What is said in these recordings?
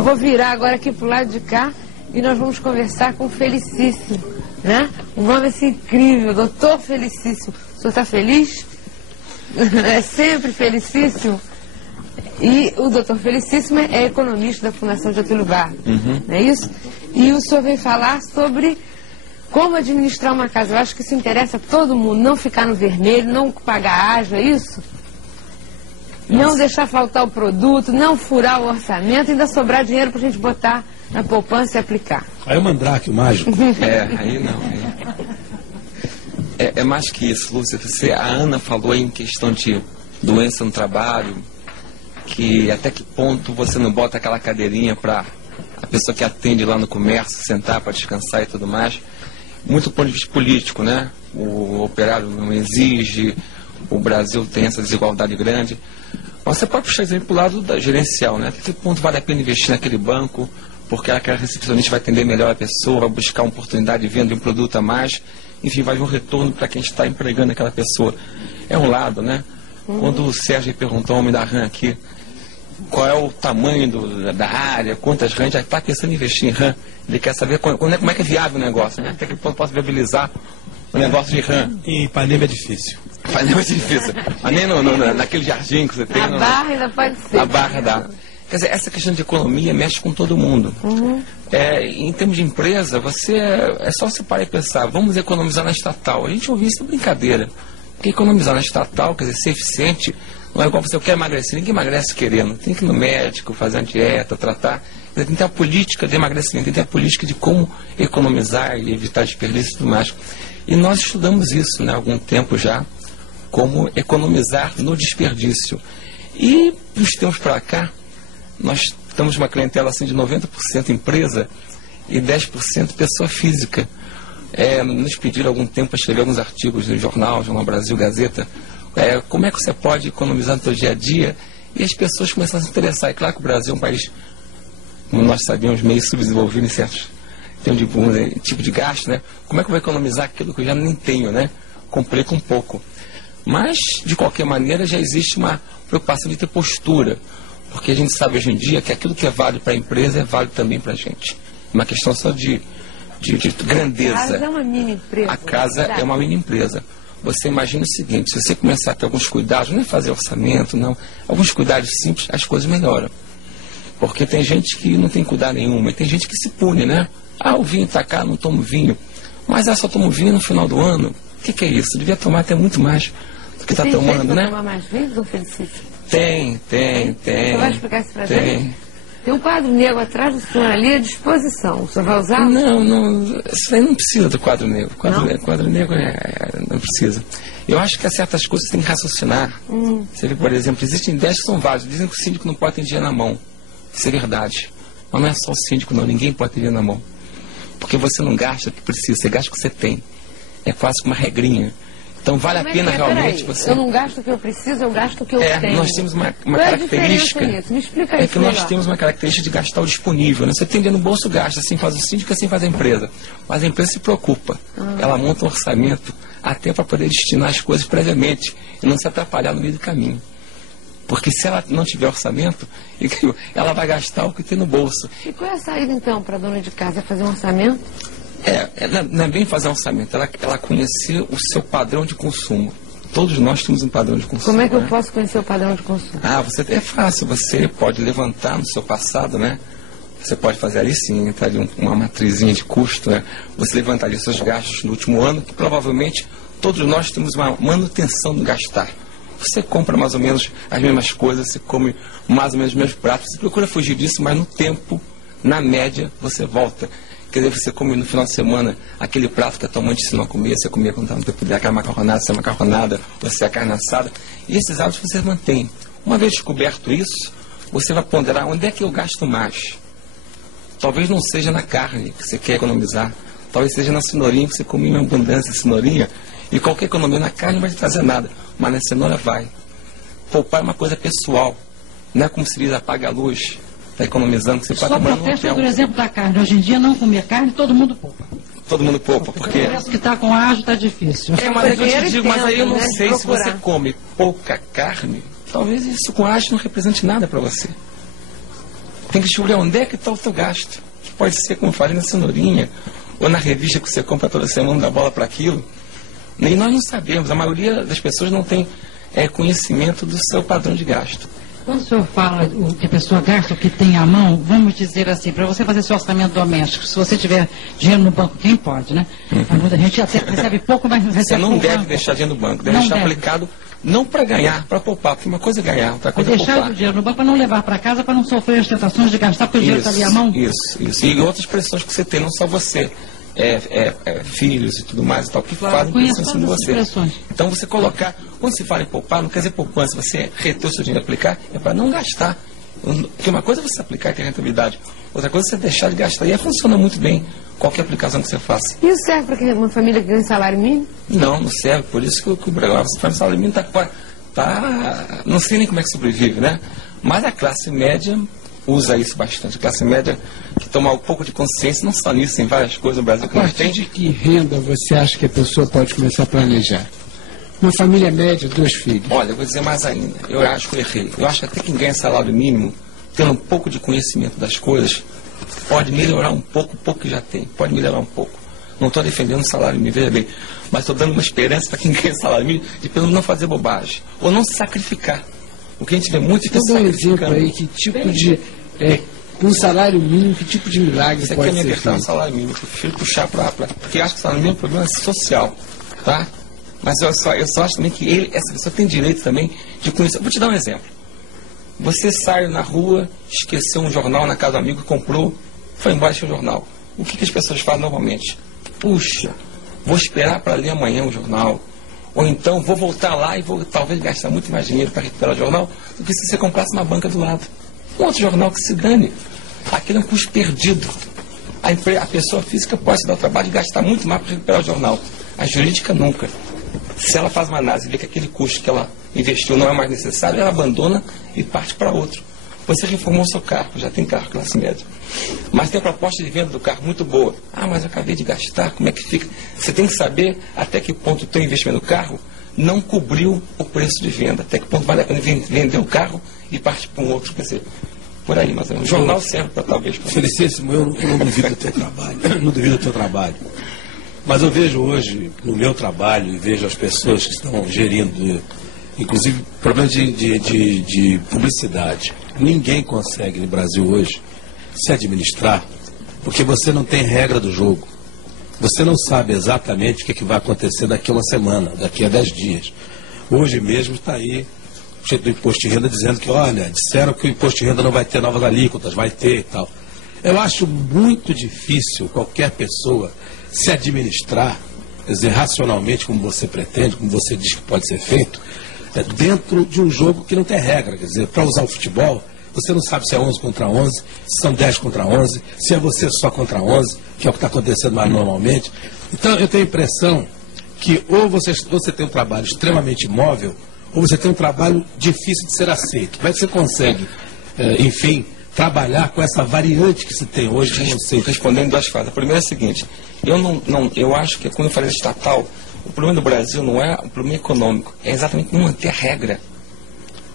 Eu vou virar agora aqui pro lado de cá e nós vamos conversar com o Felicíssimo, né? Um nome assim incrível, Doutor Felicíssimo. O senhor está feliz? É sempre Felicíssimo? E o Doutor Felicíssimo é economista da Fundação Getúlio Vargas, não é isso? E o senhor veio falar sobre como administrar uma casa. Eu acho que isso interessa a todo mundo, não ficar no vermelho, não pagar ágio, é isso? Não deixar faltar o produto, não furar o orçamento, ainda sobrar dinheiro pra gente botar na poupança e aplicar. Aí é o Mandrake, o mágico. Aí não. É mais que isso, Lúcia. A Ana falou em questão de doença no trabalho, que até que ponto você não bota aquela cadeirinha para a pessoa que atende lá no comércio sentar para descansar e tudo mais. Muito ponto de vista político, né? O operário não exige, o Brasil tem essa desigualdade grande. Mas você pode puxar exemplo pro lado da gerencial, né? Até que ponto vale a pena investir naquele banco, porque aquela recepcionista vai atender melhor a pessoa, vai buscar uma oportunidade de venda de um produto a mais, enfim, vai vir um retorno para quem está empregando aquela pessoa. É um lado, né? Quando o Sérgio perguntou ao homem da RAM aqui, qual é o tamanho da área, quantas RAM, já está pensando em investir em RAM. Ele quer saber como é que é viável o negócio, né? Até que ponto posso viabilizar o negócio de RAM. E Ipanema é difícil. Ipanema é difícil. Mas nem naquele jardim que você tem. A barra ainda pode ser. A barra dá. Quer dizer, essa questão de economia mexe com todo mundo. Em termos de empresa, é só você parar e pensar, vamos economizar na estatal. A gente ouviu isso de brincadeira. Porque economizar na estatal, quer dizer, ser eficiente, não é igual você quer emagrecer. Ninguém emagrece querendo. Tem que ir no médico, fazer uma dieta, tratar. Tem que ter a política de emagrecimento, tem que ter a política de como economizar e evitar desperdício e tudo mais. E nós estudamos isso, né, há algum tempo já, como economizar no desperdício. E, dos tempos para cá, nós estamos uma clientela assim de 90% empresa e 10% pessoa física. Nos pediram algum tempo para escrever alguns artigos no Jornal Brasil, Gazeta. Como é que você pode economizar no seu dia a dia? E as pessoas começaram a se interessar. É claro que o Brasil é um país, como nós sabemos, meio subdesenvolvido em certos tipo de gasto, né? Como é que eu vou economizar aquilo que eu já nem tenho, né? Complica um pouco. Mas, de qualquer maneira, já existe uma preocupação de ter postura. Porque a gente sabe hoje em dia que aquilo que é válido para a empresa é válido também para a gente. Uma questão só de grandeza. A casa é uma mini empresa. A casa é uma mini empresa. Você imagina o seguinte, se você começar a ter alguns cuidados, não é fazer orçamento, não. Alguns cuidados simples, as coisas melhoram. Porque tem gente que não tem cuidado nenhum, e tem gente que se pune, né? O vinho está caro, não tomo vinho. Mas só tomo vinho no final do ano. O que é isso? Devia tomar até muito mais do que está tomando, né? Tomar mais vinho, Dom Felicíssimo? Tem. Você vai explicar isso pra gente? Tem um quadro negro atrás do senhor ali à disposição. O senhor vai usar? Não. Isso aí não precisa do quadro negro. Quadro negro não precisa. Eu acho que há certas coisas que você tem que raciocinar. Você vê, por exemplo, existem ideias que são válidas. Dizem que o síndico não pode ter dinheiro na mão. Isso é verdade. Mas não é só o síndico, não. Ninguém pode ter dinheiro na mão. Porque você não gasta o que precisa, você gasta o que você tem. É quase como uma regrinha. Então vale a pena realmente você... Eu não gasto o que eu preciso, eu gasto o que eu tenho. Nós temos uma característica... Me explica isso nós temos uma característica de gastar o disponível, né? Você tem dinheiro no bolso, gasta. Assim faz o síndico, assim faz a empresa. Mas a empresa se preocupa. Ela monta um orçamento até para poder destinar as coisas previamente e não se atrapalhar no meio do caminho. Porque se ela não tiver orçamento, ela vai gastar o que tem no bolso. E qual é a saída, então, para a dona de casa? É fazer um orçamento? Não é bem fazer um orçamento, ela conhecer o seu padrão de consumo. Todos nós temos um padrão de consumo. Como é que eu posso conhecer o padrão de consumo? É fácil, você pode levantar no seu passado, né? Você pode fazer ali sim, entrar ali uma matrizinha de custo, né? Você levantar ali seus gastos no último ano, que provavelmente todos nós temos uma manutenção do gastar. Você compra mais ou menos as mesmas coisas, você come mais ou menos os mesmos pratos, você procura fugir disso, mas no tempo, na média, você volta. Quer dizer, você come no final de semana aquele prato que a tua mãe te ensinou a comer, você comia quando estava no tempo dela, aquela macarronada, você a carne assada, e esses hábitos você mantém. Uma vez descoberto isso, você vai ponderar onde é que eu gasto mais. Talvez não seja na carne que você quer economizar, talvez seja na cenourinha que você come em abundância de cenourinha, e qualquer economia na carne não vai te trazer nada, mas na cenoura vai. Poupar é uma coisa pessoal, não é como se diz apaga a luz. Está economizando, você pode tomar no hotel. Por exemplo, da carne. Hoje em dia, não comer carne, todo mundo poupa. Todo mundo poupa, porque... O que está com ágio está difícil. Mas eu te digo, mas aí eu não sei se você come pouca carne, talvez isso com ágio não represente nada para você. tem que descobrir onde é que está o teu gasto. Que pode ser, como eu falei, na cenourinha, ou na revista que você compra toda semana, dá bola para aquilo. E nós não sabemos, a maioria das pessoas não tem conhecimento do seu padrão de gasto. Quando o senhor fala o que a pessoa gasta, o que tem à mão, vamos dizer assim, para você fazer seu orçamento doméstico, se você tiver dinheiro no banco, quem pode, né? Muita gente até recebe pouco, mas recebe Você não pouco. deve deixar dinheiro no banco, deve deixar aplicado não para ganhar, para poupar, porque uma coisa é ganhar, outra coisa é deixar poupar. o dinheiro no banco para não levar para casa, para não sofrer as tentações de gastar, porque o dinheiro está ali à mão. Isso. E outras pressões que você tem, não só você. Filhos e tudo mais e tal, que fazem pressão em cima de você. Pressões. Então você colocar, quando se fala em poupar, não quer dizer poupança, você reter o seu dinheiro e aplicar, é para não gastar. Porque uma coisa é você aplicar e ter rentabilidade, outra coisa é você deixar de gastar. E aí funciona muito bem qualquer aplicação que você faça. E isso serve para uma família que ganha salário mínimo? Não serve. Por isso que o Brasil, você faz salário mínimo, não sei nem como é que sobrevive, né? Mas a classe média usa isso bastante. A classe média que toma um pouco de consciência, não só nisso, em várias coisas no Brasil que a nós partir tem. de que renda você acha que a pessoa pode começar a planejar? Uma família média, 2 filhos. Olha, eu vou dizer mais ainda. Eu acho que eu errei. Eu acho que até quem ganha salário mínimo, tendo um pouco de conhecimento das coisas, pode melhorar um pouco, o pouco que já tem. Pode melhorar um pouco. Não estou defendendo o salário mínimo, veja bem. Mas estou dando uma esperança para quem ganha salário mínimo de pelo menos não fazer bobagem. Ou não se sacrificar. O que a gente vê muito é que dá um exemplo aí, que tipo de... com salário mínimo, que tipo de milagre você pode quer me ser apertar no feito? salário mínimo, eu prefiro puxar para... Porque acho que o salário mínimo é um problema social, tá? Mas eu só acho também que essa pessoa tem direito também de conhecer. Vou te dar um exemplo. Você sai na rua, esqueceu um jornal na casa do amigo, comprou, foi embora e o jornal. O que as pessoas fazem normalmente? Puxa, vou esperar para ler amanhã o jornal. Ou então vou voltar lá e vou talvez gastar muito mais dinheiro para recuperar o jornal do que se você comprasse uma banca do lado. Um outro jornal que se dane. Aquilo é um custo perdido. A pessoa física pode se dar o trabalho de gastar muito mais para recuperar o jornal. A jurídica nunca. Se ela faz uma análise e vê que aquele custo que ela investiu não é mais necessário, ela abandona e parte para outro. Você reformou o seu carro, já tem carro classe média. Mas tem a proposta de venda do carro muito boa. Ah, mas eu acabei de gastar, como é que fica? Você tem que saber até que ponto o teu investimento no carro não cobriu o preço de venda. Até que ponto vale a pena vender o carro e partir para um outro. Quer dizer, por aí, mas o jornal serve para talvez... Felicíssimo, eu não duvido do teu trabalho. Não duvido do teu trabalho. Mas eu vejo hoje, no meu trabalho, e vejo as pessoas que estão gerindo, inclusive, problemas de publicidade. Ninguém consegue no Brasil hoje se administrar, porque você não tem regra do jogo. Você não sabe exatamente o que vai acontecer daqui a uma semana, daqui a 10 dias. Hoje mesmo está aí o chefe do imposto de renda dizendo que, olha, disseram que o imposto de renda não vai ter novas alíquotas, vai ter e tal. Eu acho muito difícil qualquer pessoa se administrar, quer dizer, racionalmente, como você pretende, como você diz que pode ser feito, dentro de um jogo que não tem regra. Quer dizer, para usar o futebol, você não sabe se é 11 contra 11, se são 10 contra 11, se é você só contra 11, que é o que está acontecendo mais normalmente. Então, eu tenho a impressão que ou você tem um trabalho extremamente imóvel, ou você tem um trabalho difícil de ser aceito. Como é que você consegue, enfim, trabalhar com essa variante que se tem hoje de conceito? Respondendo em 2 fases. A primeira é a seguinte, eu acho que quando eu falei estatal, o problema do Brasil não é um problema econômico, é exatamente não manter a regra.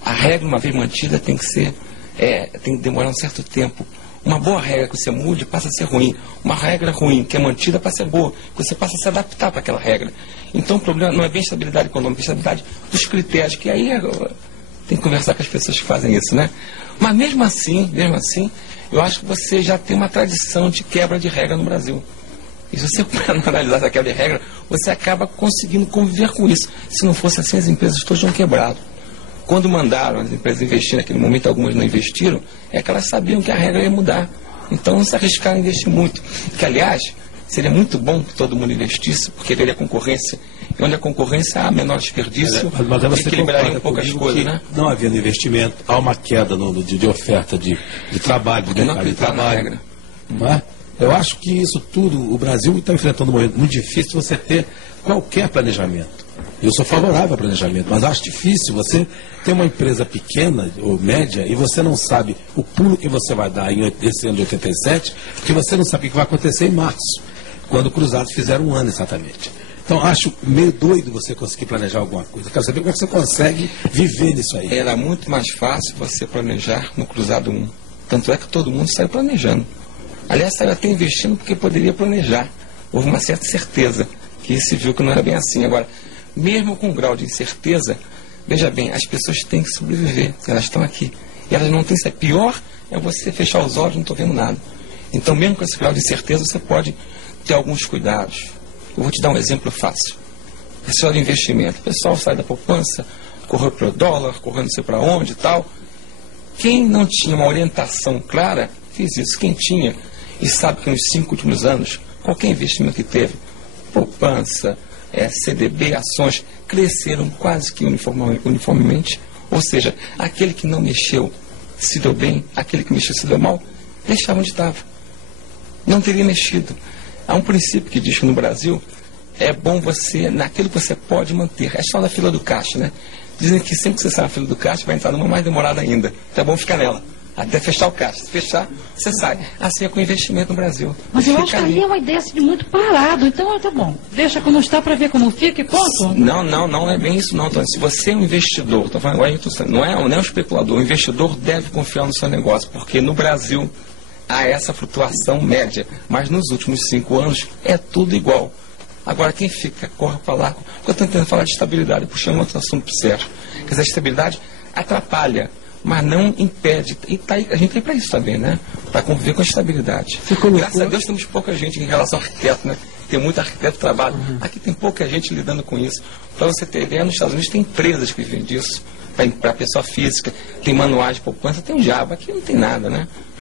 A regra, uma vez mantida, tem que demorar um certo tempo. Uma boa regra que você mude passa a ser ruim. Uma regra ruim que é mantida passa a ser boa, que você passa a se adaptar para aquela regra. Então o problema não é bem estabilidade econômica, é estabilidade dos critérios, que aí tem que conversar com as pessoas que fazem isso, né? Mas mesmo assim, eu acho que você já tem uma tradição de quebra de regra no Brasil. E se você analisar essa quebra de regra, você acaba conseguindo conviver com isso. Se não fosse assim, as empresas todas tinham quebrado. Quando mandaram as empresas investir naquele momento, algumas não investiram, é que elas sabiam que a regra ia mudar. Então não se arriscaram a investir muito. Que, aliás, seria muito bom que todo mundo investisse, porque haveria concorrência. E onde a concorrência há menor desperdício, equilibraria um pouco as coisas, né? Não havendo investimento, há uma queda de oferta de trabalho, de mercado de trabalho. Não é? Eu acho que isso tudo, o Brasil está enfrentando um momento muito difícil de você ter qualquer planejamento. Eu sou favorável ao planejamento, mas acho difícil você ter uma empresa pequena ou média e você não sabe o pulo que você vai dar nesse ano de 87, porque você não sabe o que vai acontecer em março, quando o Cruzados fizeram 1 ano exatamente. Então, acho meio doido você conseguir planejar alguma coisa. Quero saber como é que você consegue viver nisso aí. Era muito mais fácil você planejar no Cruzado 1. Tanto é que todo mundo saiu planejando. Aliás, saiu até investindo porque poderia planejar. Houve uma certa certeza que se viu que não era bem assim. Agora, mesmo com um grau de incerteza, veja bem, as pessoas têm que sobreviver, elas estão aqui. E elas não têm, pior é você fechar os olhos, não estou vendo nada. Então, mesmo com esse grau de incerteza, você pode ter alguns cuidados. Eu vou te dar um exemplo fácil. Esse hora de investimento. O pessoal sai da poupança, correu para o dólar, correu não sei para onde e tal. Quem não tinha uma orientação clara, fez isso. Quem tinha, e sabe que nos 5 últimos anos, qualquer investimento que teve, poupança, CDB, ações, cresceram quase que uniformemente. Ou seja, aquele que não mexeu se deu bem, aquele que mexeu se deu mal, deixava onde estava. Não teria mexido. Há um princípio que diz que no Brasil é bom você, naquilo que você pode manter. É a história da fila do caixa, né? Dizem que sempre que você sai na fila do caixa, vai entrar numa mais demorada ainda. Então é bom ficar nela, até fechar o caixa. Se fechar, você sai. Assim é com o investimento no Brasil. Mas eu acho que ali é uma ideia de muito parado. Então, tá bom. Deixa como está para ver como fica e ponto. Não é bem isso não, Tony. Se você é um investidor, não é um especulador, o investidor deve confiar no seu negócio, porque no Brasil há essa flutuação média, mas nos últimos 5 anos é tudo igual. Agora, quem fica, corre para lá. Eu estou tentando falar de estabilidade, puxando outro assunto para o Sérgio. Quer dizer, a estabilidade atrapalha, mas não impede. E a gente tem para isso também, né? Para conviver com a estabilidade. Graças a Deus temos pouca gente em relação ao arquiteto, né? Tem muito arquiteto que trabalha. Aqui tem pouca gente lidando com isso. Para você ter ideia, nos Estados Unidos tem empresas que vivem disso. Para pessoa física, tem manuais de poupança, tem um diabo. Aqui não tem nada, né?